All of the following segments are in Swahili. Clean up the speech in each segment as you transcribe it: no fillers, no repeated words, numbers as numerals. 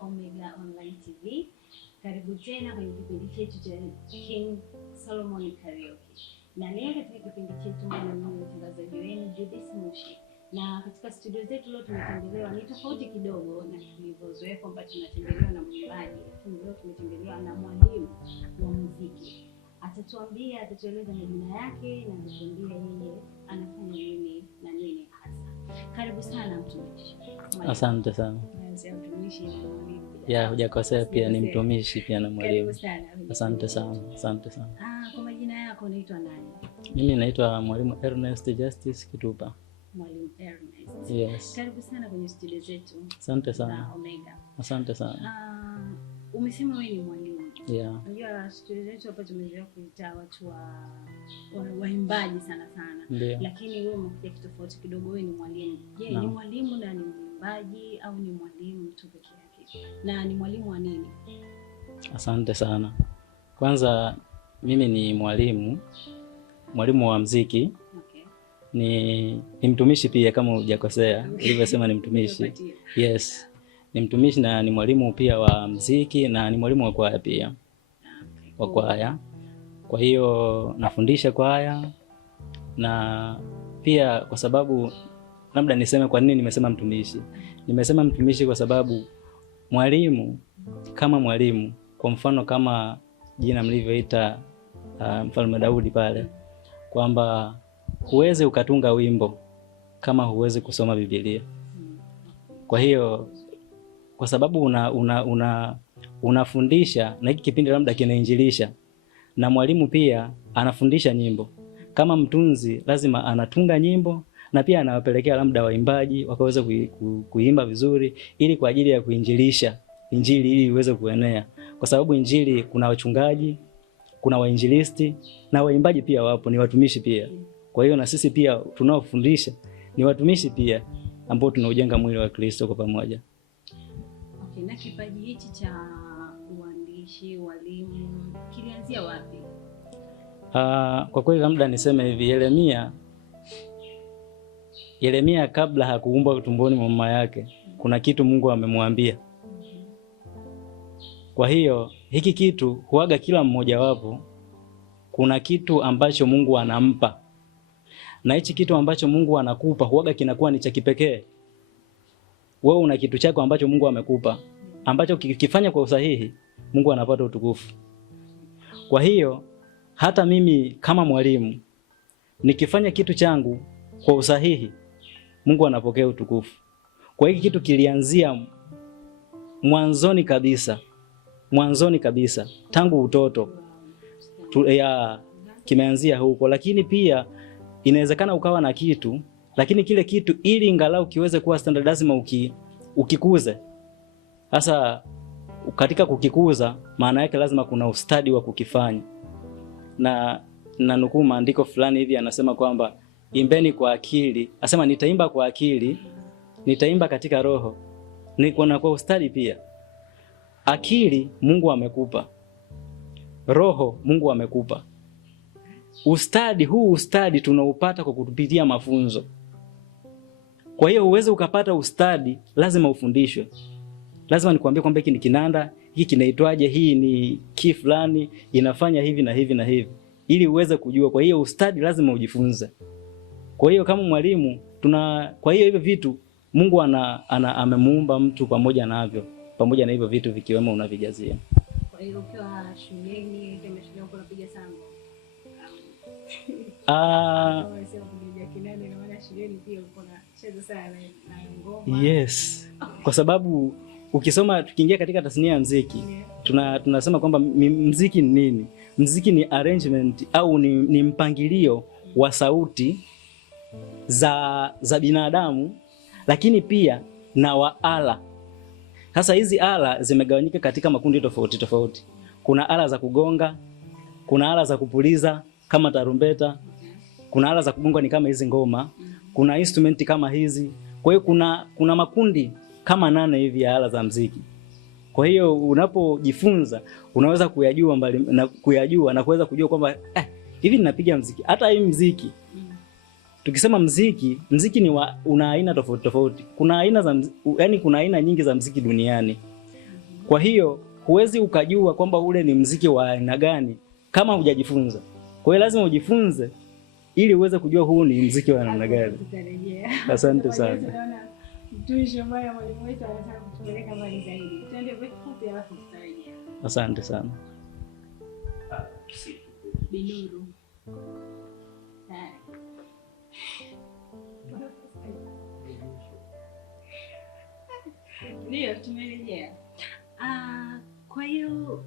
Omega Online TV. Karibu tena kwenye kipindi chetu cha King Solomon Karaoke. Na leo katika kipindi chetu mimi mtangazaji wenu Judith Mushi. Na katika studio zetu leo tumetembelewa, ni tofauti kidogo na tulivyozoea kwamba tunatembelewa na mwimbaji, lakini leo tumetembelewa na mwalimu wa muziki. Atatueleza majina yake na atatuambia yeye anafanya nini na nini hasa. Karibu sana mtumishi. Asante sana. Mtumishi na mwalimu. Ya, hujakosea, pia ni mtumishi pia na mwalimu. Karibu sana. Asante sana. Asante sana. Kwa majina yako unaitwa nani? Mimi naitwa Mwalimu Ernest Justice Kitupa. Mwalimu Ernest. Yes. Karibu sana kwenye studio zetu. Asante sana. Na Omega. Asante sana. Umesema wewe ni mwalimu. Yeah. Unajua studio zetu hapa tumezoea kuita watu waimbaji sana. Ndiyo. Lakini wewe umekuja kitofauti kidogo, wewe ni mwalimu. Je, No. Ni mwalimu na ni mwimbaji au ni mwalimu tu peke yake? Na ni mwalimu wa nini? Asante sana. Kwanza mimi ni mwalimu wa muziki. Okay. Ni mtumishi pia kama hujakosea. Nilivyosema ni mtumishi. Yes. Ni mtumishi na ni mwalimu pia wa muziki na ni mwalimu wa kwaya pia. Okay. Wa kwaya. Kwa hiyo nafundisha kwaya na pia kwa sababu labda niseme kwa nini nimesema mtumishi. Nimesema mtumishi kwa sababu mwalimu kama mwalimu, kwa mfano kama jina mlivyoita Mfalme Daudi pale, kwamba huwezi ukatunga wimbo kama huwezi kusoma Biblia. Kwa hiyo kwa sababu unafundisha na hiki kipindi labda kinainjilisha, na mwalimu pia anafundisha nyimbo. Kama mtunzi lazima anatunga nyimbo na pia anawapelekea labda waimbaji wakaweza kuimba vizuri ili kwa ajili ya kuinjilisha injili ili iweze kuenea. Kwa sababu injili kuna wachungaji, kuna wainjilisti na waimbaji pia wapo, ni watumishi pia. Kwa hiyo na sisi pia tunaofundisha ni watumishi pia ambao tunaujenga mwili wa Kristo kwa pamoja. Okay, na kipaji hichi cha uandishi, walimu kilianzia wapi? Kwa kweli labda niseme hivi, Yeremia kabla hakuumbwa tumboni mwa mama yake, kuna kitu Mungu amemwambia. Kwa hiyo hiki kitu huaga kila mmoja wapo, kuna kitu ambacho Mungu anampa. Na hichi kitu ambacho Mungu anakupa huaga kinakuwa ni cha kipekee. Wewe una kitu chako ambacho Mungu amekupa, ambacho kikifanya kwa usahihi Mungu anapata utukufu. Kwa hiyo hata mimi kama mwalimu nikifanya kitu changu kwa usahihi Mungu anapokea utukufu. Kwa hiki kitu kilianzia mwanzoni kabisa tangu utoto kimeanzia huko. Lakini pia inawezekana ukawa na kitu, lakini kile kitu ili ingalau kiweze kuwa standard lazima ukikuze. Sasa katika kukikuza maana yake lazima kuna ustadi wa kukifanya. Na nukuu maandiko fulani hivi anasema kwamba imbeni kwa akili. Anasema nitaimba kwa akili, nitaimba katika roho. Niko na kwa ustadi pia. Akili Mungu amekupa. Roho Mungu amekupa. Ustadi tunaupata kwa kutupitia mafunzo. Kwa hiyo uweze ukapata ustadi lazima ufundishwe. Lazima nikwambie kwamba hiki ni kinanda, hiki kinaitwaje, hii ni key fulani, inafanya hivi na hivi na hivi, ili uweze kujua. Kwa hiyo ustadi lazima ujifunze. Kwa hiyo kama mwalimu kwa hiyo hivyo vitu Mungu amemuumba mtu pamoja na hivyo vitu vikiwemo unavijazia. Kwa hiyo ukiwa shuleni kama shuleni unapiga sana. Yes. Kwa sababu tukiingia katika tasnia ya muziki, tunasema kwamba muziki ni nini? Muziki ni arrangement au ni mpangilio wa sauti za binadamu, lakini pia na wa ala. Sasa hizi ala zimegawanyika katika makundi tofauti. Kuna ala za kugonga, kuna ala za kupuliza kama tarumbeta, kuna ala za kugonga ni kama hizi ngoma, kuna instrumenti kama hizi. Kwa hiyo kuna makundi kama 8 hivi ya ala za muziki. Kwa hiyo unapojifunza unaweza kuyajua na kuweza kujua kwamba hivi ninapiga muziki. Hata hii muziki tukisema muziki ni una aina tofauti. Kuna aina kuna aina nyingi za muziki duniani. Kwa hiyo huwezi ukajua kwamba ule ni mziki wa aina gani kama hujajifunza. Kwa hiyo lazima ujifunze ili uweze kujua huu ni mziki wa aina gani. Asante sana. Asante sana. Binuru. Ndio tumerejea. Kwa hiyo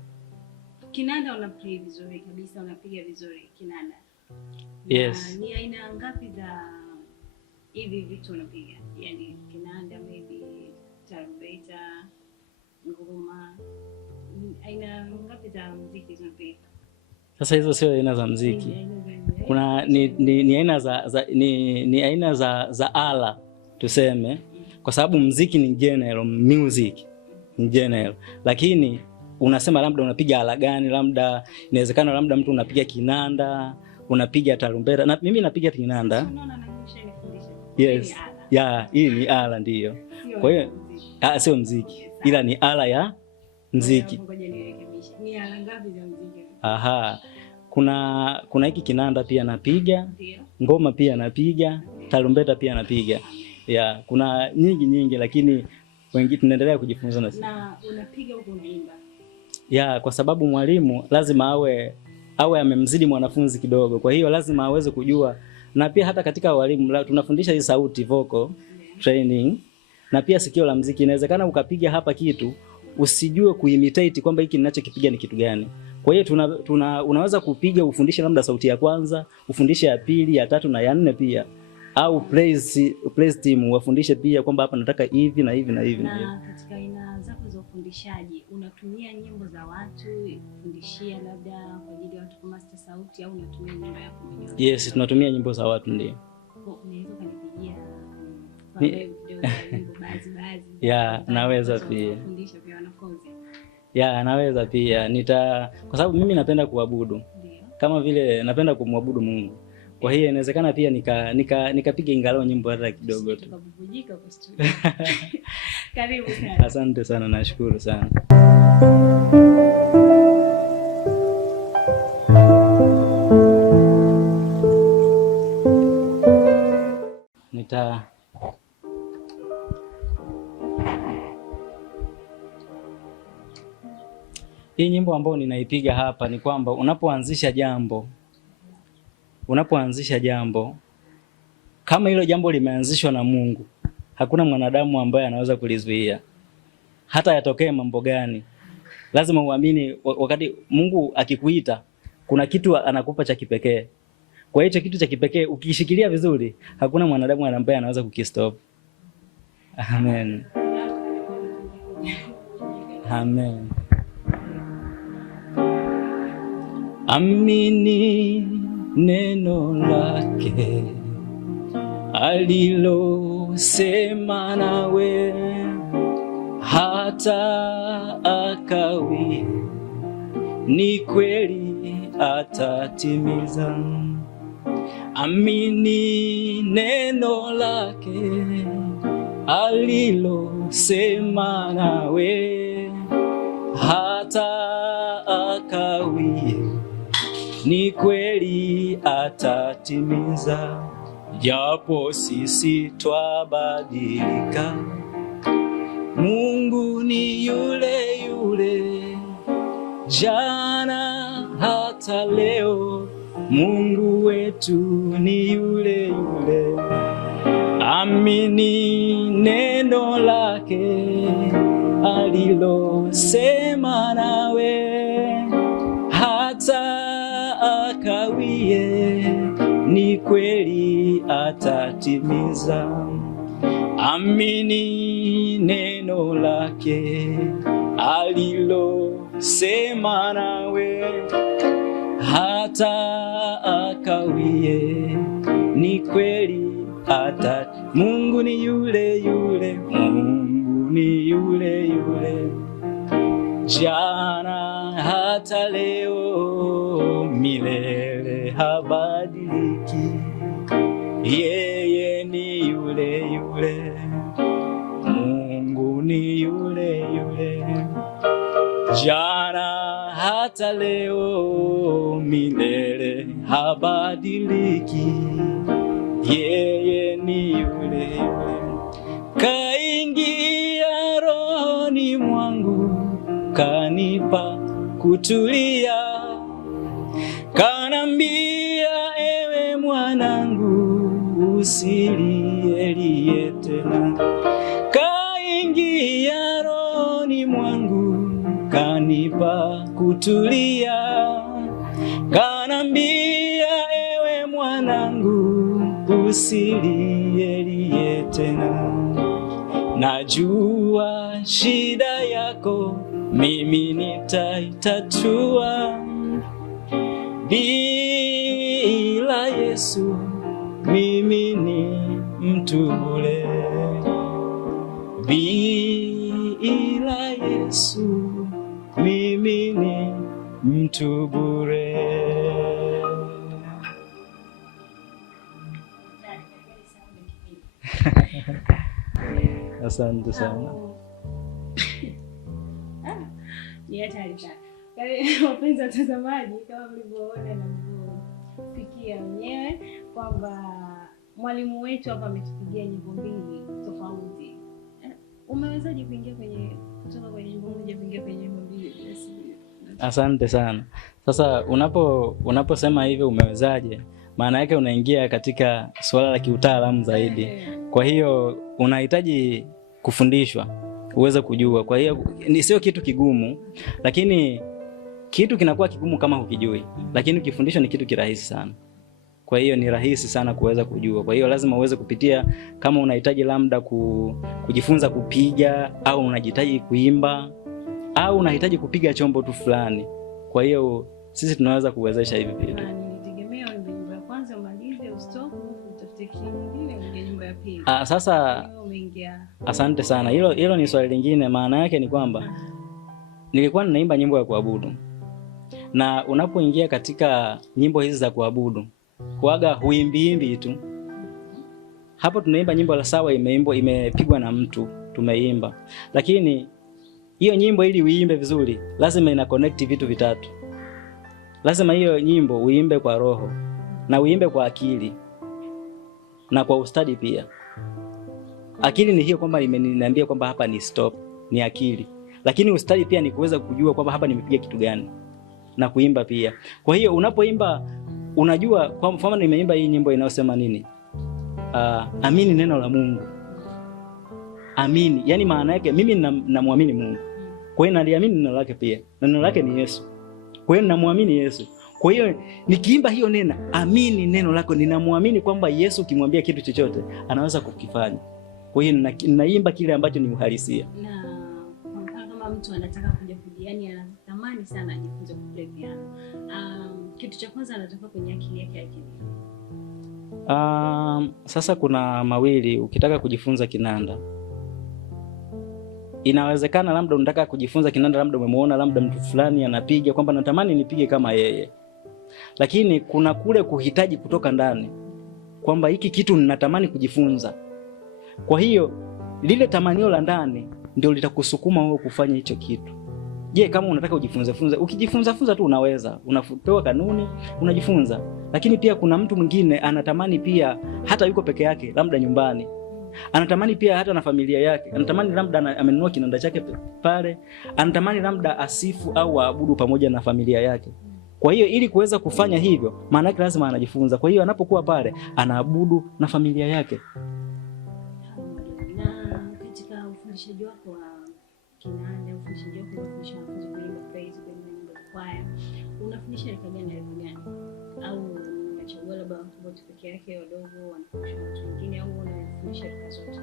kinanda una play vizuri kabisa, unapiga vizuri kinanda. Yes. Ni aina ngapi za hivi vitu unapiga? Yaani kinanda, maybe tarumbeta, ngoma. Aina ngapi za muziki unapiga? Sasa hizo sio aina za muziki. Kuna ni aina ni aina za ala tuseme, kwa sababu muziki ni general, music ni general. Lakini unasema labda unapiga ala gani, labda inawezekana labda mtu unapiga kinanda, unapiga tarumbeta. Na mimi napiga kinanda. Yes. Hii ni ala ndio. Kwa hiyo sio muziki, ila ni ala ya muziki. Ni ala ngapi za muziki? Kuna hiki kinanda pia napiga, ngoma pia napiga, tarumbeta pia napiga. Kuna nyingi lakini wengi tunaendelea kujifunza na sisi. Na unapiga huko unaimba? Kwa sababu mwalimu lazima awe amemzidi mwanafunzi kidogo. Kwa hiyo lazima aweze kujua, na pia hata katika walimu tunafundisha hii sauti, vocal training, na pia sikio la muziki. Inawezekana ukapiga hapa kitu usijue kuimitate kwamba hiki ninachokipiga ni kitu gani. Kwa hiyo unaweza kupiga ufundishe labda sauti ya kwanza, ufundishe ya pili, ya tatu na ya nne pia. Au praise team wafundishe pia kwamba hapa nataka hivi na hivi na hivi. Na katika aina zako za ufundishaji unatumia nyimbo za watu kufundishia labda kwa ajili ya watu kumaster sauti, au unatumia nyimbo yako mwenyewe? Yes, tunatumia nyimbo za watu ndio. Unaweza kunipigia nyimbo baadhi? Naweza pia. Kufundisha pia wanafunzi? Naweza pia. Kwa sababu mimi napenda kuabudu. Kama vile napenda kumwabudu Mungu. Kwa hiyo inawezekana pia nikapiga ingalao nyimbo hata kidogo tu. Tukabubujika kwa studio. Karibu sana. Asante sana, nashukuru sana. Hii nyimbo ambayo ninaipiga hapa ni kwamba unapoanzisha jambo kama hilo jambo limeanzishwa na Mungu, hakuna mwanadamu ambaye anaweza kulizuia. Hata yatokee mambo gani, lazima uamini wakati Mungu akikuita kuna kitu anakupa cha kipekee. Kwa hiyo kitu cha kipekee ukishikilia vizuri, hakuna mwanadamu ambaye anaweza kukistop. Amen. Amen. Amini neno lake alilosema nawe, hata akawie, ni kweli atatimiza. Amini neno lake alilosema nawe, hata akawie, ni kweli atatimiza. Japo sisi twabadilika, Mungu ni yule yule, jana hata leo. Mungu wetu ni yule yule. Amini neno lake alilosema nawe, hata akawie, ni kweli atatimiza. Amini neno lake alilosema nawe, hata akawie, ni kweli Mungu ni yule yule, Mungu ni yule yule, jana hata leo, milele habadiliki. Yeye ni yule yule, Mungu ni yule yule, jana hata leo, milele habadiliki. Yeye ni yule yule, kaingia rohoni mwangu, kanipa kutulia, kanambia ewe mwanangu, usilie tena. Kaingia rohoni mwangu, kanipa kutulia, kanambia ewe mwanangu, usilie tena. Najua shida yako mimi nitaitatua, bila Yesu mimi ni mtu bure, bila Yesu mimi ni mtu bure. Asante sana. Ni hatari sana. Wapenzi watazamaji, kama mlivyoona na mlivyofikia wenyewe kwamba mwalimu wetu hapa ametupigia nyimbo mbili tofauti. Umewezaje kuingia kutoka kwenye nyimbo moja kuingia kwenye nyimbo mbili? Asante sana. Sasa unaposema hivyo umewezaje, maana yake unaingia katika suala la kiutaalamu zaidi. Kwa hiyo unahitaji kufundishwa uweze kujua. Kwa hiyo sio kitu kigumu, lakini kitu kinakuwa kigumu kama hukijui, lakini ukifundishwa ni kitu kirahisi sana. Kwa hiyo ni rahisi sana kuweza kujua. Kwa hiyo lazima uweze kupitia, kama unahitaji labda kujifunza kupiga, au unahitaji kuimba, au unahitaji kupiga chombo tu fulani. Kwa hiyo sisi tunaweza kuwezesha hivi vitu. Nitegemea nyimbo ya kwanza umalize ustop utafute kingine uje nyimbo ya pili. Sasa asante sana. Hilo ni swali lingine. Maana yake ni kwamba nilikuwa ninaimba nyimbo ya kuabudu. Na unapoingia katika nyimbo hizi za kuabudu, huaga huimbi tu. Hapo tunaimba nyimbo la sawa, imepigwa na mtu, tumeimba. Lakini hiyo nyimbo ili uimbe vizuri, lazima ina connect vitu vitatu. Lazima hiyo nyimbo uimbe kwa roho, na uimbe kwa akili, na kwa ustadi pia. Akili ni hiyo kwamba imeniambia kwamba hapa ni stop, ni akili. Lakini ustadi pia ni kuweza kujua kwamba hapa nimepiga kitu gani, na kuimba pia. Kwa hiyo unapoimba unajua, kwa mfano nimeimba hii nyimbo inayosema nini? Amini neno la Mungu. Amini, yani maana yake mimi namwamini Mungu. Kwa hiyo naliamini neno lake pia. Neno lake ni Yesu. Kwa hiyo namwamini Yesu. Kwa hiyo nikiimba hiyo neno, amini neno lako, ninamwamini kwamba Yesu ukimwambia kitu chochote anaweza kukifanya. Kwa hiyo ninaimba kile ambacho ni uhalisia. Na kama mtu anataka kuja yani anatamani sana ajifunze kupiga piano, kitu cha kwanza anatoka kwenye akili yake akili. Sasa kuna mawili. Ukitaka kujifunza kinanda, inawezekana labda unataka kujifunza kinanda, labda umemuona labda mtu fulani anapiga kwamba natamani nipige kama yeye. Lakini kuna kule kuhitaji kutoka ndani kwamba hiki kitu ninatamani kujifunza. Kwa hiyo lile tamanio la ndani ndio litakusukuma wewe kufanya hicho kitu. Je, kama unataka ujifunze, ukijifunza tu unaweza. Unapewa kanuni, unajifunza. Lakini pia kuna mtu mwingine anatamani pia hata yuko peke yake labda nyumbani. Anatamani pia hata na familia yake. Anatamani labda amenunua kinanda chake pale. Anatamani labda asifu au aabudu pamoja na familia yake. Kwa hiyo ili kuweza kufanya hivyo, maana yake lazima anajifunza. Kwa hiyo anapokuwa pale, anaabudu na familia yake. Na katika ufundishaji wako wa kinanda, ufundishaji wako unafundisha wanafunzi kuimba praise, kuimba nyimbo za kwaya, unafundisha rika gani na rika gani? Au unachagua labda watu peke yake wadogo, wanafundisha watu wengine, au unafundisha rika zote?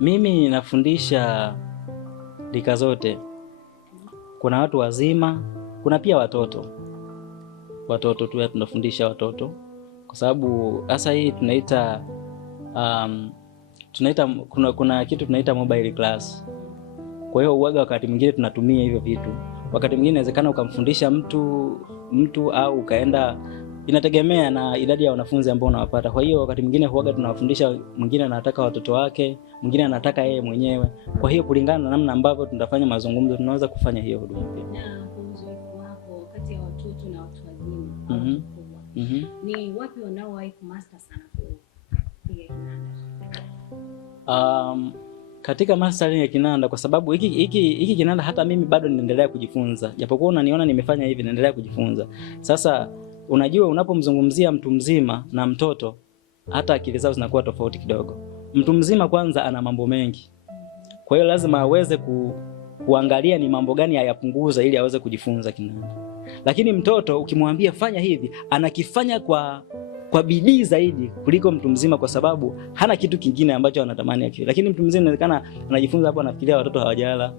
Mimi nafundisha rika zote. Kuna watu wazima, kuna pia watoto. Watoto tu tunafundisha watoto. Kwa sababu hasa hii tunaita kuna kitu tunaita mobile class. Kwa hiyo uwaga wakati mwingine tunatumia hivyo vitu. Wakati mwingine inawezekana ukamfundisha mtu au ukaenda inategemea na idadi ya wanafunzi ambao unawapata. Kwa hiyo wakati mwingine huaga tunawafundisha, mwingine anataka watoto wake, mwingine anataka yeye mwenyewe. Kwa hiyo kulingana na namna ambavyo tunafanya mazungumzo, tunaweza kufanya hiyo huduma pia. Na kwa uzoefu wako kati ya watoto na watu wazima, ni wapi wanaowahi kumaster sana kupiga kinanda? Katika mastering ya kinanda, kwa sababu hiki kinanda hata mimi bado ninaendelea kujifunza. Japokuwa unaniona nimefanya hivi, naendelea kujifunza. Sasa unajua, unapomzungumzia mtu mzima na mtoto, hata akili zao zinakuwa tofauti kidogo. Mtu mzima kwanza ana mambo mengi, kwa hiyo lazima aweze kuangalia ni mambo gani ayapunguza ili aweze kujifunza kinanda. Lakini mtoto ukimwambia fanya hivi, anakifanya kwa bidii zaidi kuliko mtu mzima, kwa sababu hana kitu kingine ambacho anatamani akiwe. Lakini mtu mzima inawezekana anajifunza hapo, anafikiria watoto hawajala,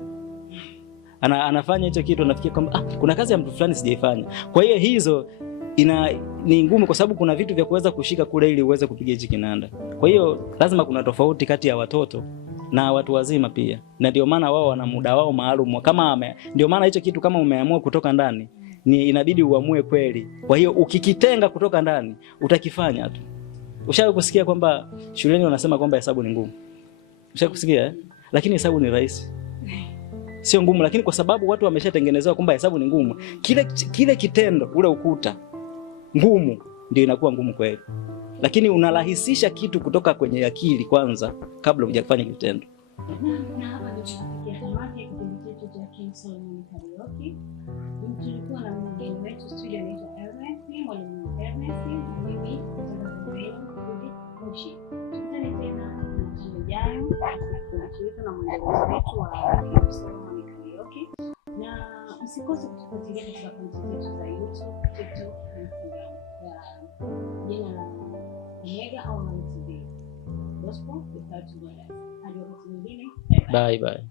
anafanya hicho kitu, anafikiria kwamba kuna kazi ya mtu fulani sijaifanya. Kwa hiyo hizo ni ngumu, kwa sababu kuna vitu vya kuweza kushika kule ili uweze kupiga hichi kinanda. Kwa hiyo lazima kuna tofauti kati ya watoto na watu wazima pia, na ndio maana wao wana muda wao maalum. Ndio maana hicho kitu kama umeamua kutoka ndani, ni inabidi uamue kweli. Kwa hiyo ukikitenga kutoka ndani, utakifanya tu. Ushawahi kusikia kwamba shuleni wanasema kwamba hesabu ni ngumu? Ushawahi kusikia? Lakini hesabu ni rahisi. Sio ngumu, lakini kwa sababu watu wameshatengenezewa kwamba hesabu ni ngumu, kile kitendo, ule ukuta ngumu ndio inakuwa ngumu kweli. Lakini unarahisisha kitu kutoka kwenye akili kwanza kabla hujafanya kitendo. Na hapa ndio tunafikia tamati ya kipindi chetu cha King Solomon Karaoke. Tulikuwa na mgeni wetu studio anaitwa Ernest, mwalimu Ernest, na mimi Rudi Mushi. Tukutane tena wiki ijayo katika kipindi chetu na mwendelezo wetu wa King Solomon Karaoke. Na msikose kutufuatilia katika akaunti zetu za YouTube, TikTok na Instagram kwa jina la Omega Online TV. Gospel without borders. Hadi wakati mwingine. Bye bye.